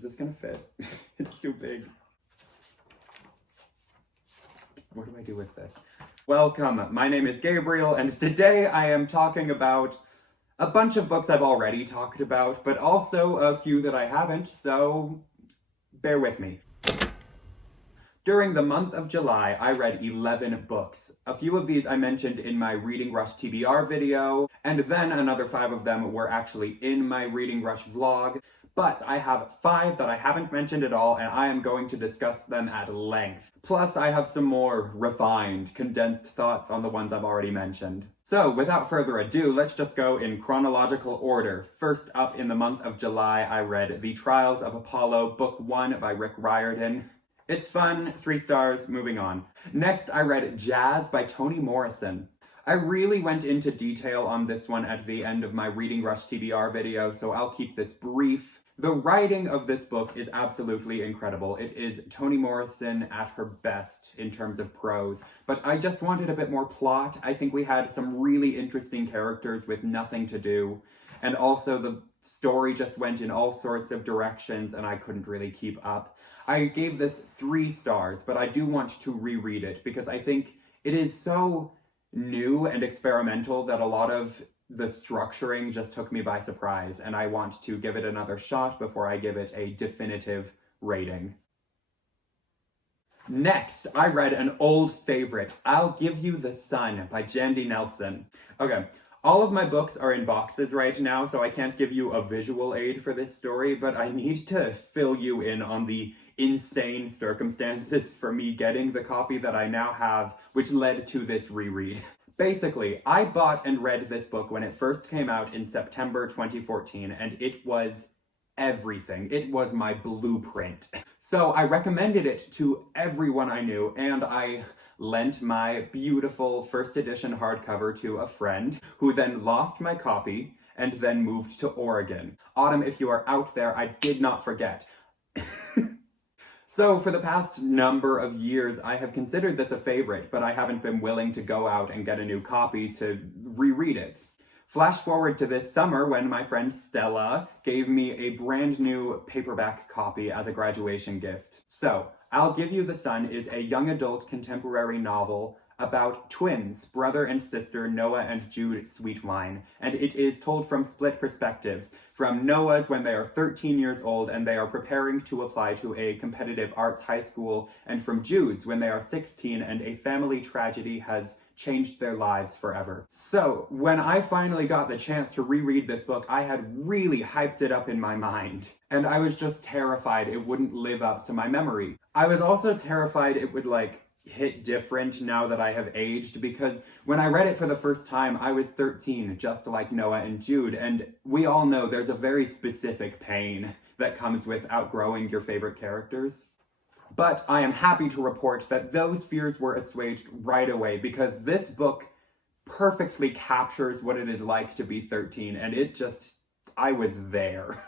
Is this gonna fit? It's too big. What do I do with this? Welcome, my name is Gabriel, and today I am talking about a bunch of books I've already talked about, but also a few that I haven't, so bear with me. During the month of July, I read 11 books. A few of these I mentioned in my Reading Rush TBR video, and then another 5 of them were actually in my Reading Rush vlog. But I have 5 that I haven't mentioned at all, and I am going to discuss them at length. Plus, I have some more refined, condensed thoughts on the ones I've already mentioned. So, without further ado, let's just go in chronological order. First up, in the month of July, I read The Trials of Apollo, Book 1 by Riordan. It's fun, 3 stars, moving on. Next, I read Jazz by Toni Morrison. I really went into detail on this one at the end of my Reading Rush TBR video, so I'll keep this brief. The writing of this book is absolutely incredible. It is Toni Morrison at her best in terms of prose, but I just wanted a bit more plot. I think we had some really interesting characters with nothing to do, and also the story just went in all sorts of directions and I couldn't really keep up. I gave this 3 stars, but I do want to reread it because I think it is so new and experimental that a lot of the structuring just took me by surprise, and I want to give it another shot before I give it a definitive rating. Next, I read an old favorite, I'll Give You the Sun by Jandy Nelson. Okay, all of my books are in boxes right now, so I can't give you a visual aid for this story, but I need to fill you in on the insane circumstances for me getting the copy that I now have, which led to this reread. Basically, I bought and read this book when it first came out in September 2014, and it was everything. It was my blueprint. So I recommended it to everyone I knew, and I lent my beautiful first edition hardcover to a friend, who then lost my copy and then moved to Oregon. Autumn, if you are out there, I did not forget. So for the past number of years, I have considered this a favorite, but I haven't been willing to go out and get a new copy to reread it. Flash forward to this summer when my friend Stella gave me a brand new paperback copy as a graduation gift. So, I'll Give You the Sun is a young adult contemporary novel about twins, brother and sister Noah and Jude Sweetwine, and it is told from split perspectives, from Noah's when they are 13 years old and they are preparing to apply to a competitive arts high school, and from Jude's when they are 16 and a family tragedy has changed their lives forever. So, when I finally got the chance to reread this book, I had really hyped it up in my mind, and I was just terrified it wouldn't live up to my memory. I was also terrified it would, hit different now that I have aged, because when I read it for the first time, I was 13, just like Noah and Jude, and we all know there's a very specific pain that comes with outgrowing your favorite characters. But I am happy to report that those fears were assuaged right away, because this book perfectly captures what it is like to be 13, and I was there.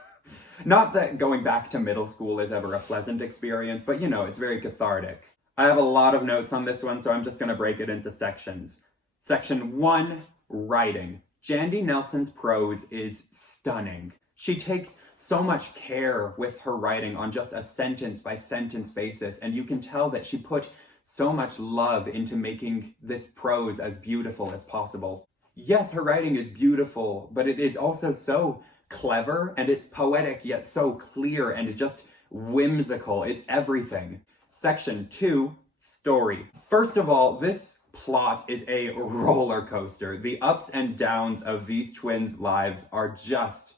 Not that going back to middle school is ever a pleasant experience, but it's very cathartic. I have a lot of notes on this one, so I'm just going to break it into sections. Section 1, writing. Jandy Nelson's prose is stunning. She takes so much care with her writing on just a sentence-by-sentence basis, and you can tell that she put so much love into making this prose as beautiful as possible. Yes, her writing is beautiful, but it is also so clever, and it's poetic yet so clear and just whimsical. It's everything. Section 2, story. First of all, this plot is a roller coaster. The ups and downs of these twins' lives are just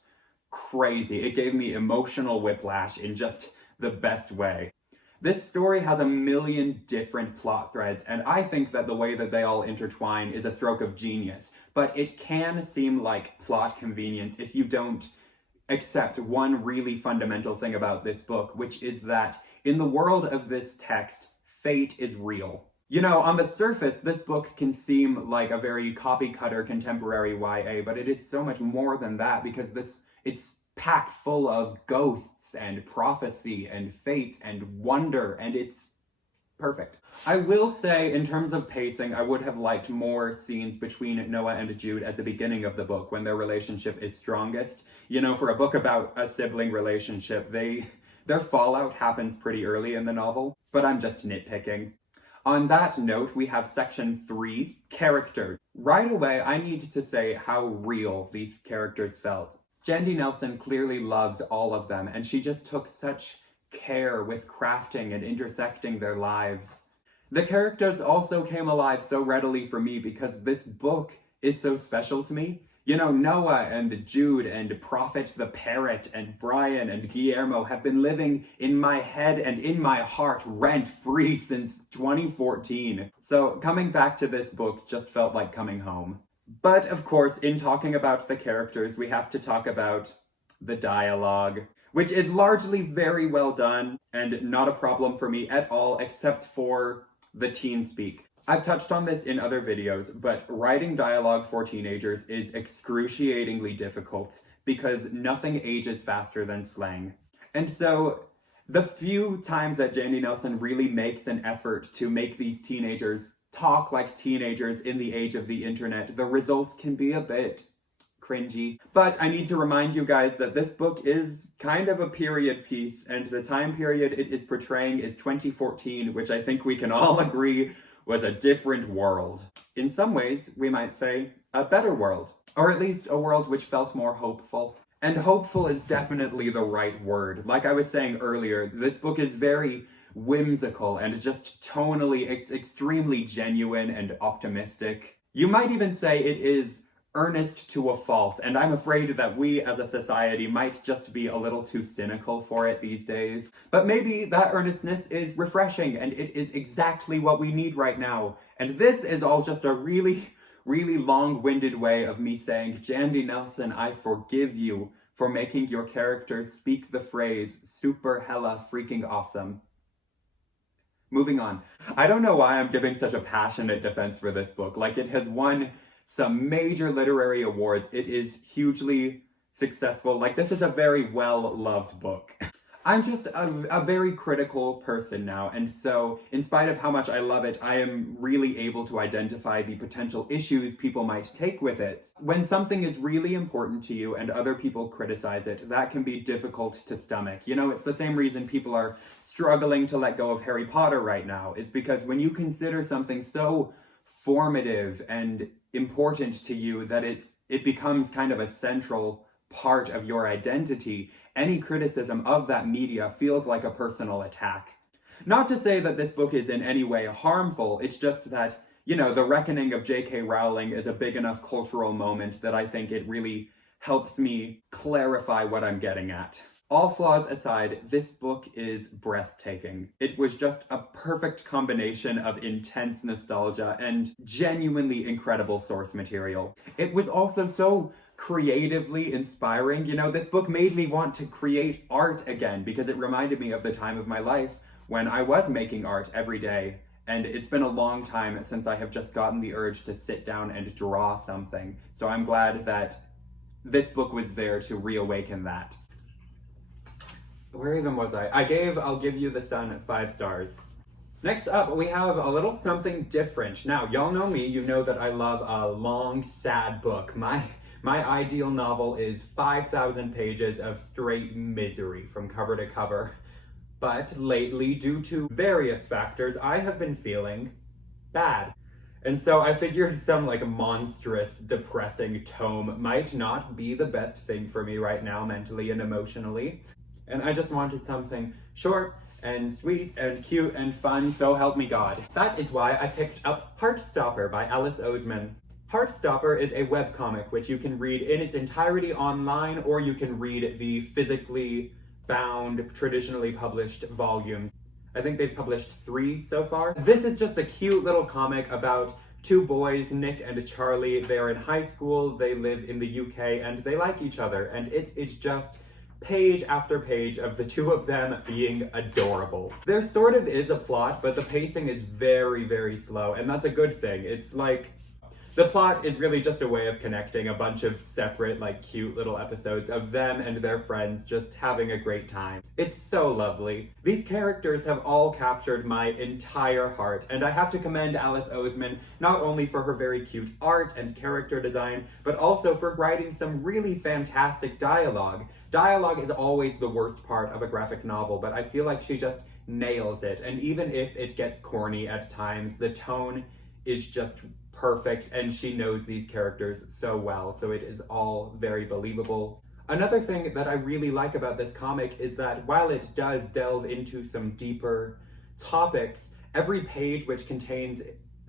crazy. It gave me emotional whiplash in just the best way. This story has a million different plot threads, and I think that the way that they all intertwine is a stroke of genius, but it can seem like plot convenience if you don't accept one really fundamental thing about this book, which is that in the world of this text, fate is real. On the surface, this book can seem like a very copy-cutter contemporary YA, but it is so much more than that, because it's packed full of ghosts and prophecy and fate and wonder, and it's perfect. I will say, in terms of pacing, I would have liked more scenes between Noah and Jude at the beginning of the book, when their relationship is strongest. For a book about a sibling relationship, they Their fallout happens pretty early in the novel, but I'm just nitpicking. On that note, we have section 3, characters. Right away, I need to say how real these characters felt. Jandy Nelson clearly loves all of them, and she just took such care with crafting and intersecting their lives. The characters also came alive so readily for me because this book is so special to me. You know, Noah and Jude and Prophet the Parrot and Brian and Guillermo have been living in my head and in my heart rent-free since 2014. So coming back to this book just felt like coming home. But of course, in talking about the characters, we have to talk about the dialogue, which is largely very well done and not a problem for me at all, except for the teen speak. I've touched on this in other videos, but writing dialogue for teenagers is excruciatingly difficult because nothing ages faster than slang. And so the few times that Jandy Nelson really makes an effort to make these teenagers talk like teenagers in the age of the internet, the results can be a bit cringy. But I need to remind you guys that this book is kind of a period piece, and the time period it is portraying is 2014, which I think we can all agree was a different world. In some ways, we might say a better world, or at least a world which felt more hopeful. And hopeful is definitely the right word. Like I was saying earlier, this book is very whimsical and just tonally, it's extremely genuine and optimistic. You might even say it is earnest to a fault, and I'm afraid that we as a society might just be a little too cynical for it these days. But maybe that earnestness is refreshing, and it is exactly what we need right now. And this is all just a really long-winded way of me saying, Jandy Nelson, I forgive you for making your characters speak the phrase super hella freaking awesome. Moving on. I don't know why I'm giving such a passionate defense for this book. Like, it has won some major literary awards. It is hugely successful. Like, this is a very well-loved book. I'm just a very critical person now, and so in spite of how much I love it, I am really able to identify the potential issues people might take with it. When something is really important to you and other people criticize it, that can be difficult to stomach. You know, it's the same reason people are struggling to let go of Harry Potter right now. It's because when you consider something so formative and important to you that it becomes kind of a central part of your identity, any criticism of that media feels like a personal attack. Not to say that this book is in any way harmful, it's just that, you know, the reckoning of J.K. Rowling is a big enough cultural moment that I think it really helps me clarify what I'm getting at. All flaws aside, this book is breathtaking. It was just a perfect combination of intense nostalgia and genuinely incredible source material. It was also so creatively inspiring. You know, this book made me want to create art again because it reminded me of the time of my life when I was making art every day. And it's been a long time since I have just gotten the urge to sit down and draw something. So I'm glad that this book was there to reawaken that. Where even was I? I'll Give You the Sun 5 stars. Next up, we have a little something different. Now, y'all know me, you know that I love a long, sad book. My ideal novel is 5,000 pages of straight misery from cover to cover. But lately, due to various factors, I have been feeling bad. And so I figured some like monstrous, depressing tome might not be the best thing for me right now, mentally and emotionally. And I just wanted something short and sweet and cute and fun, so help me God. That is why I picked up Heartstopper by Ellis Oseman. Heartstopper is a webcomic which you can read in its entirety online, or you can read the physically bound, traditionally published volumes. I think they've published 3 so far. This is just a cute little comic about 2 boys, Nick and Charlie. They're in high school, they live in the UK, and they like each other. And it's just page after page of the 2 of them being adorable. There sort of is a plot, but the pacing is very slow, and that's a good thing. It's like, the plot is really just a way of connecting a bunch of separate, like, cute little episodes of them and their friends just having a great time. It's so lovely. These characters have all captured my entire heart, and I have to commend Ellis Oseman not only for her very cute art and character design, but also for writing some really fantastic dialogue. Dialogue is always the worst part of a graphic novel, but I feel like she just nails it. And even if it gets corny at times, the tone is just perfect, and she knows these characters so well, so it is all very believable. Another thing that I really like about this comic is that while it does delve into some deeper topics, every page which contains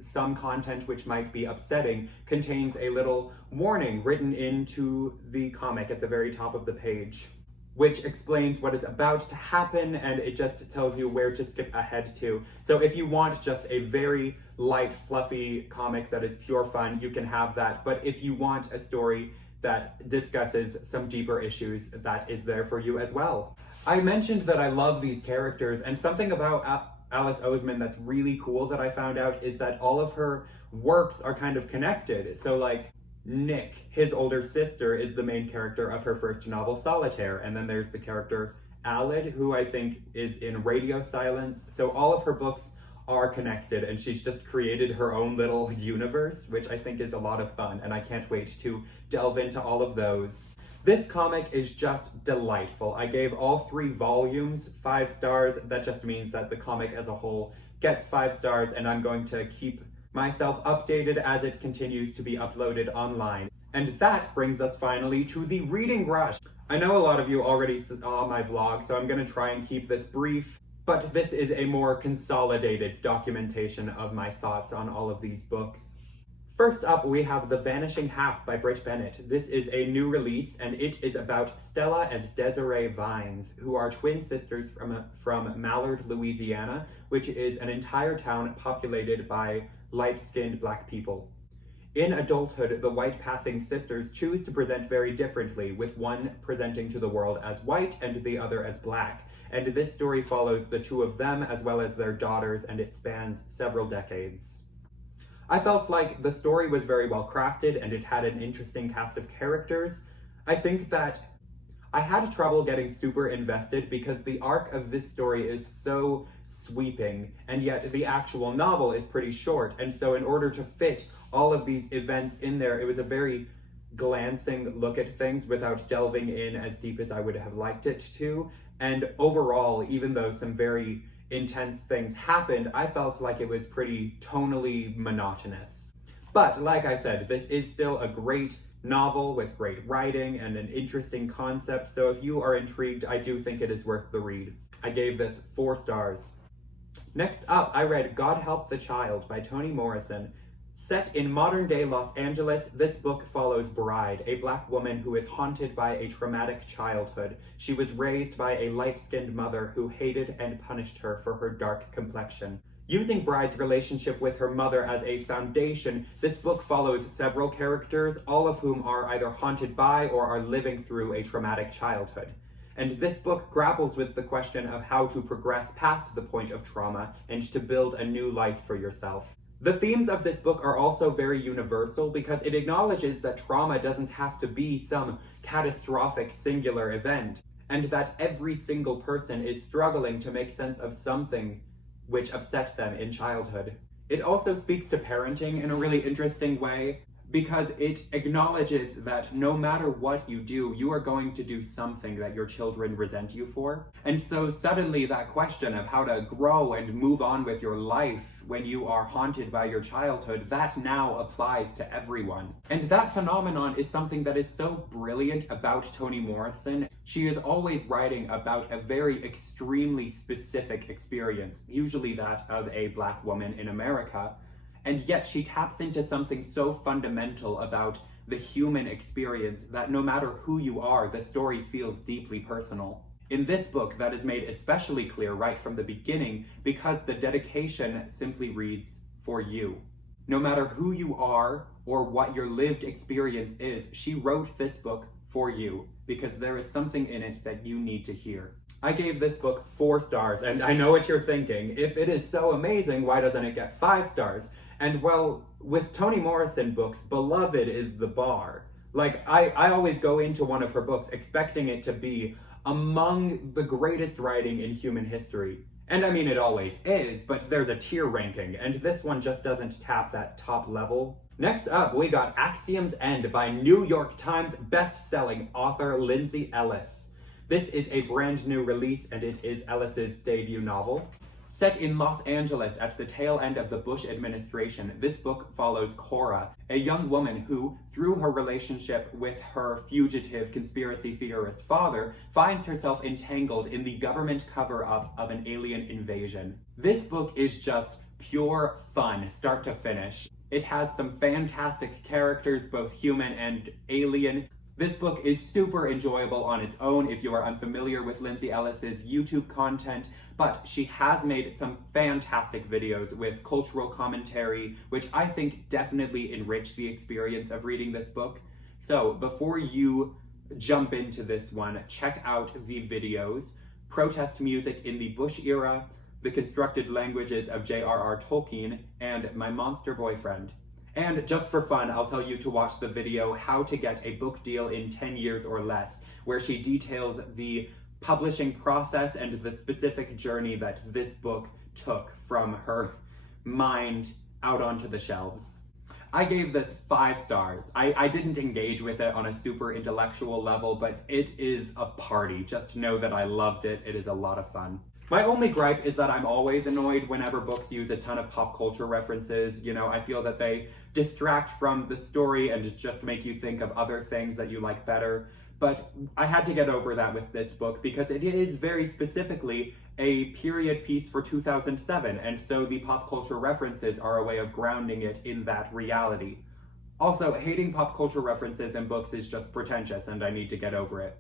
some content which might be upsetting contains a little warning written into the comic at the very top of the page, which explains what is about to happen, and it just tells you where to skip ahead to. So if you want just a very light, fluffy comic that is pure fun, you can have that. But if you want a story that discusses some deeper issues, that is there for you as well. I mentioned that I love these characters, and something about Alice Oseman that's really cool that I found out is that all of her works are kind of connected. So like Nick, his older sister, is the main character of her first novel, Solitaire, and then there's the character Alid, who I think is in Radio Silence. So all of her books are connected, and she's just created her own little universe, which I think is a lot of fun, and I can't wait to delve into all of those. This comic is just delightful. I gave all 3 volumes 5 stars. That just means that the comic as a whole gets 5 stars, and I'm going to keep myself updated as it continues to be uploaded online. And that brings us finally to the reading rush. I know a lot of you already saw my vlog, so I'm going to try and keep this brief, but this is a more consolidated documentation of my thoughts on all of these books. First up, we have The Vanishing Half by Brit Bennett. This is a new release, and it is about Stella and Desiree Vines, who are twin sisters from Mallard, Louisiana, which is an entire town populated by light-skinned Black people. In adulthood, the white-passing sisters choose to present very differently, with one presenting to the world as white and the other as Black. And this story follows the 2 of them as well as their daughters, and it spans several decades. I felt like the story was very well crafted and it had an interesting cast of characters. I think that I had trouble getting super invested because the arc of this story is so sweeping, and yet the actual novel is pretty short, and so in order to fit all of these events in there, it was a very glancing look at things without delving in as deep as I would have liked it to. And overall, even though some very intense things happened, I felt like it was pretty tonally monotonous. But like I said, this is still a great novel with great writing and an interesting concept, so if you are intrigued, I do think it is worth the read. I gave this 4 stars. Next up, I read God Help the Child by Toni Morrison. Set in modern-day Los Angeles, this book follows Bride, a Black woman who is haunted by a traumatic childhood. She was raised by a light-skinned mother who hated and punished her for her dark complexion. Using Bride's relationship with her mother as a foundation, this book follows several characters, all of whom are either haunted by or are living through a traumatic childhood. And this book grapples with the question of how to progress past the point of trauma and to build a new life for yourself. The themes of this book are also very universal because it acknowledges that trauma doesn't have to be some catastrophic singular event, and that every single person is struggling to make sense of something which upset them in childhood. It also speaks to parenting in a really interesting way because it acknowledges that no matter what you do, you are going to do something that your children resent you for. And so suddenly that question of how to grow and move on with your life when you are haunted by your childhood, that now applies to everyone. And that phenomenon is something that is so brilliant about Toni Morrison. She is always writing about a very extremely specific experience, usually that of a Black woman in America. And yet she taps into something so fundamental about the human experience that no matter who you are, the story feels deeply personal. In this book, that is made especially clear right from the beginning because the dedication simply reads, "For you." No matter who you are or what your lived experience is, she wrote this book for you because there is something in it that you need to hear. I gave this book 4 stars, and I know what you're thinking. If it is so amazing, why doesn't it get 5 stars? And well, with Toni Morrison books, beloved is the bar. Like, I always go into one of her books expecting it to be among the greatest writing in human history. And I mean, it always is, but there's a tier ranking, and this one just doesn't tap that top level. Next up, we got Axiom's End by New York Times best-selling author Lindsay Ellis. This is a brand new release, and it is Ellis's debut novel. Set in Los Angeles at the tail end of the Bush administration, this book follows Cora, a young woman who, through her relationship with her fugitive conspiracy theorist father, finds herself entangled in the government cover-up of an alien invasion. This book is just pure fun, start to finish. It has some fantastic characters, both human and alien. This book is super enjoyable on its own if you are unfamiliar with Lindsay Ellis's YouTube content, but she has made some fantastic videos with cultural commentary, which I think definitely enrich the experience of reading this book. So before you jump into this one, check out the videos: Protest Music in the Bush Era, The Constructed Languages of J.R.R. Tolkien, and My Monster Boyfriend. And just for fun, I'll tell you to watch the video How to Get a Book Deal in 10 Years or Less, where she details the publishing process and the specific journey that this book took from her mind out onto the shelves. I gave this 5 stars. I didn't engage with it on a super intellectual level, but it is a party. Just know that I loved it. It is a lot of fun. My only gripe is that I'm always annoyed whenever books use a ton of pop culture references. You know, I feel that they distract from the story and just make you think of other things that you like better. But I had to get over that with this book because it is very specifically a period piece for 2007, and so the pop culture references are a way of grounding it in that reality. Also, hating pop culture references in books is just pretentious, and I need to get over it.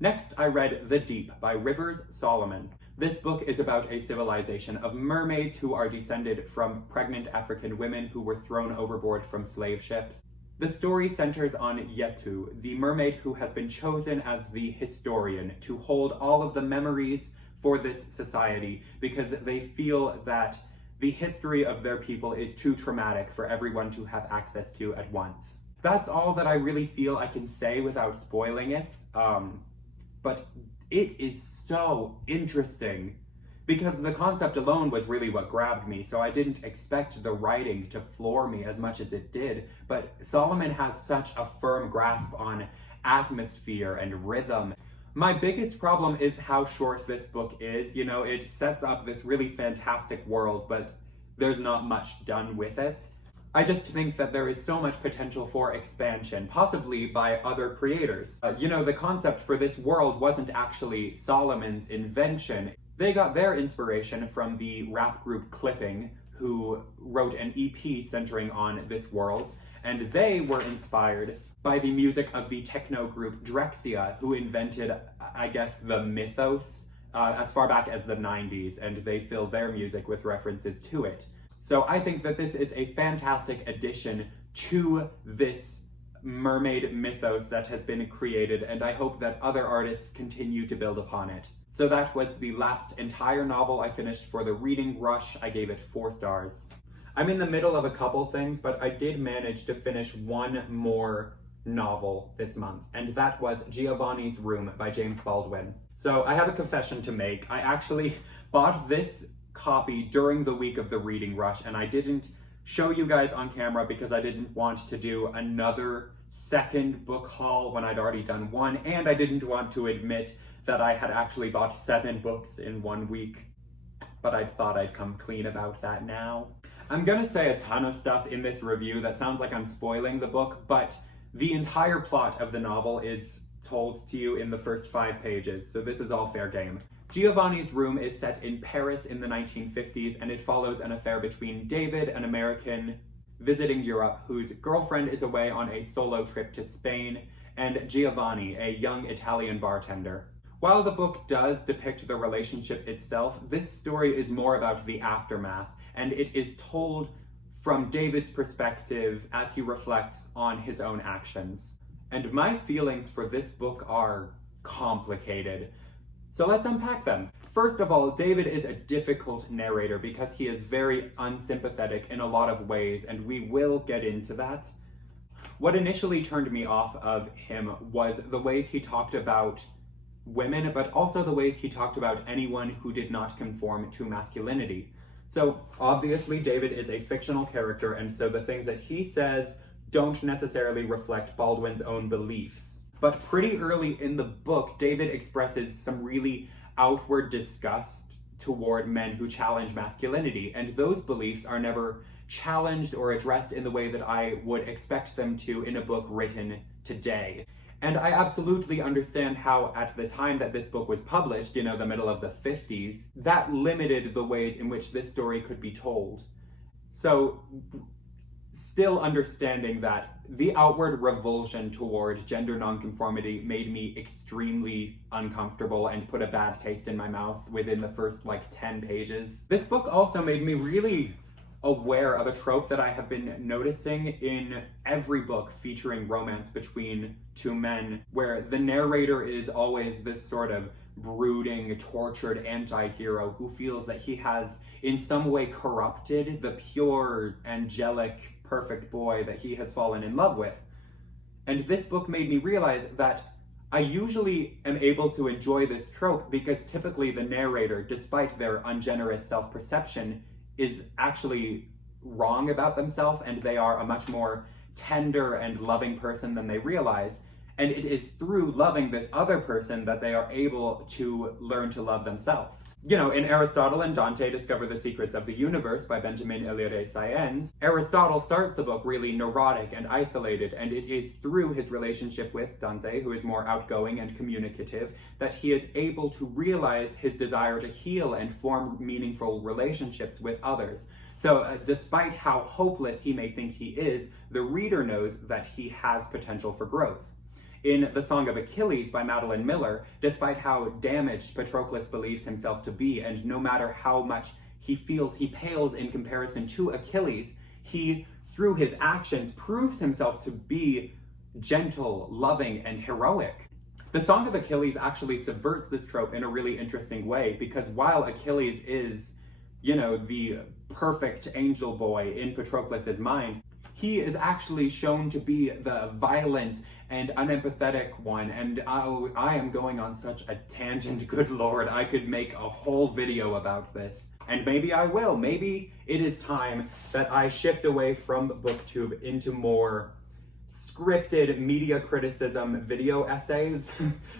Next, I read The Deep by Rivers Solomon. This book is about a civilization of mermaids who are descended from pregnant African women who were thrown overboard from slave ships. The story centers on Yetu, the mermaid who has been chosen as the historian to hold all of the memories for this society because they feel that the history of their people is too traumatic for everyone to have access to at once. That's all that I really feel I can say without spoiling it, but it is so interesting because the concept alone was really what grabbed me, so I didn't expect the writing to floor me as much as it did, but Solomon has such a firm grasp on atmosphere and rhythm. My biggest problem is how short this book is. You know, it sets up this really fantastic world, but there's not much done with it. I just think that there is so much potential for expansion, possibly by other creators. You know, the concept for this world wasn't actually Solomon's invention. They got their inspiration from the rap group Clipping, who wrote an EP centering on this world, and they were inspired by the music of the techno group Drexcia, who invented, I guess, the mythos as far back as the 90s, and they fill their music with references to it. So I think that this is a fantastic addition to this mermaid mythos that has been created, and I hope that other artists continue to build upon it. So that was the last entire novel I finished for the reading rush. I gave it 4 stars. I'm in the middle of a couple things, but I did manage to finish one more novel this month, and that was Giovanni's Room by James Baldwin. So I have a confession to make. I actually bought this copy during the week of the reading rush, and I didn't show you guys on camera because I didn't want to do another second book haul when I'd already done one, and I didn't want to admit that I had actually bought 7 books in 1 week, but I thought I'd come clean about that now. I'm gonna say a ton of stuff in this review that sounds like I'm spoiling the book, but the entire plot of the novel is told to you in the first 5 pages, so this is all fair game. Giovanni's Room is set in Paris in the 1950s, and it follows an affair between David, an American visiting Europe, whose girlfriend is away on a solo trip to Spain, and Giovanni, a young Italian bartender. While the book does depict the relationship itself, this story is more about the aftermath, and it is told from David's perspective as he reflects on his own actions. And my feelings for this book are complicated. So let's unpack them. First of all, David is a difficult narrator because he is very unsympathetic in a lot of ways, and we will get into that. What initially turned me off of him was the ways he talked about women, but also the ways he talked about anyone who did not conform to masculinity. So obviously David is a fictional character, and so the things that he says don't necessarily reflect Baldwin's own beliefs. But pretty early in the book, David expresses some really outward disgust toward men who challenge masculinity, and those beliefs are never challenged or addressed in the way that I would expect them to in a book written today. And I absolutely understand how at the time that this book was published, the middle of the 50s, that limited the ways in which this story could be told. So, still understanding that the outward revulsion toward gender nonconformity made me extremely uncomfortable and put a bad taste in my mouth within the first 10 pages. This book also made me really aware of a trope that I have been noticing in every book featuring romance between two men, where the narrator is always this sort of brooding, tortured anti-hero who feels that he has in some way corrupted the pure, angelic, perfect boy that he has fallen in love with. And this book made me realize that I usually am able to enjoy this trope because typically the narrator, despite their ungenerous self-perception, is actually wrong about themselves, and they are a much more tender and loving person than they realize. And it is through loving this other person that they are able to learn to love themselves. In Aristotle and Dante Discover the Secrets of the Universe by Benjamin Eliade Sáenz, Aristotle starts the book really neurotic and isolated, and it is through his relationship with Dante, who is more outgoing and communicative, that he is able to realize his desire to heal and form meaningful relationships with others. So despite how hopeless he may think he is, the reader knows that he has potential for growth. In The Song of Achilles by Madeline Miller, despite how damaged Patroclus believes himself to be, and no matter how much he feels he pales in comparison to Achilles, he, through his actions, proves himself to be gentle, loving, and heroic. The Song of Achilles actually subverts this trope in a really interesting way, because while Achilles is, the perfect angel boy in Patroclus's mind, he is actually shown to be the violent and unempathetic one, and I am going on such a tangent, good lord, I could make a whole video about this. And maybe I will. Maybe it is time that I shift away from BookTube into more scripted media criticism video essays.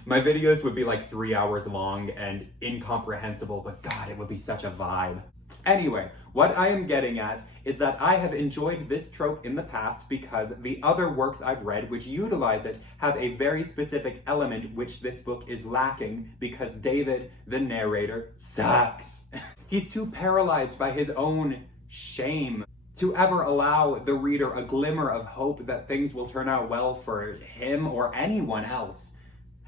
My videos would be 3 hours long and incomprehensible, but God, it would be such a vibe. Anyway, what I am getting at is that I have enjoyed this trope in the past because the other works I've read which utilize it have a very specific element which this book is lacking, because David, the narrator, sucks. He's too paralyzed by his own shame to ever allow the reader a glimmer of hope that things will turn out well for him or anyone else.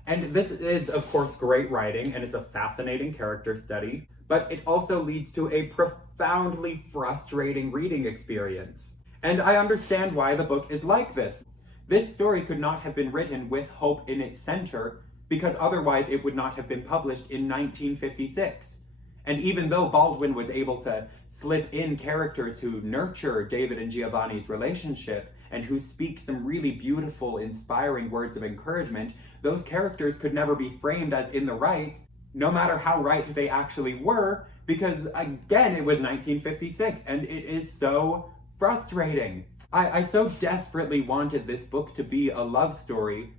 And this is, of course, great writing, and it's a fascinating character study, but it also leads to a profoundly frustrating reading experience. And I understand why the book is like this. This story could not have been written with hope in its center, because otherwise it would not have been published in 1956. And even though Baldwin was able to slip in characters who nurture David and Giovanni's relationship, and who speak some really beautiful, inspiring words of encouragement, those characters could never be framed as in the right, no matter how right they actually were, because again, it was 1956, and it is so frustrating. I so desperately wanted this book to be a love story,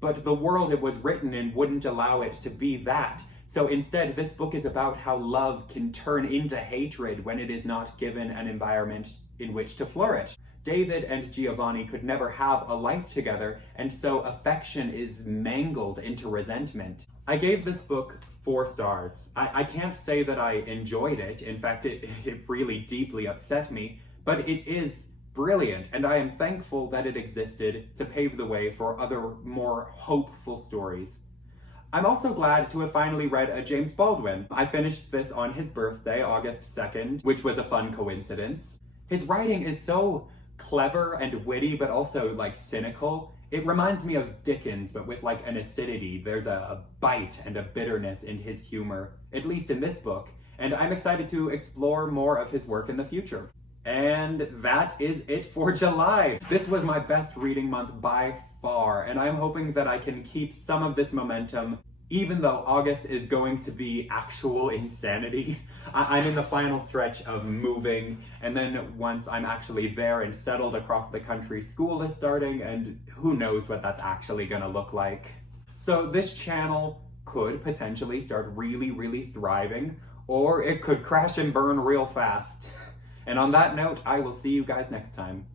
but the world it was written in wouldn't allow it to be that. So instead, this book is about how love can turn into hatred when it is not given an environment in which to flourish. David and Giovanni could never have a life together, and so affection is mangled into resentment. I gave this book 4 stars. I can't say that I enjoyed it. In fact, it really deeply upset me, but it is brilliant, and I am thankful that it existed to pave the way for other, more hopeful stories. I'm also glad to have finally read a James Baldwin. I finished this on his birthday, August 2nd, which was a fun coincidence. His writing is so clever and witty, but also cynical. It reminds me of Dickens, but with an acidity. There's a bite and a bitterness in his humor, at least in this book, and I'm excited to explore more of his work in the future. And that is it for July. This was my best reading month by far, and I'm hoping that I can keep some of this momentum even though August is going to be actual insanity. I'm in the final stretch of moving, and then once I'm actually there and settled across the country, school is starting, and who knows what that's actually gonna look like. So this channel could potentially start really, really thriving, or it could crash and burn real fast. And on that note, I will see you guys next time.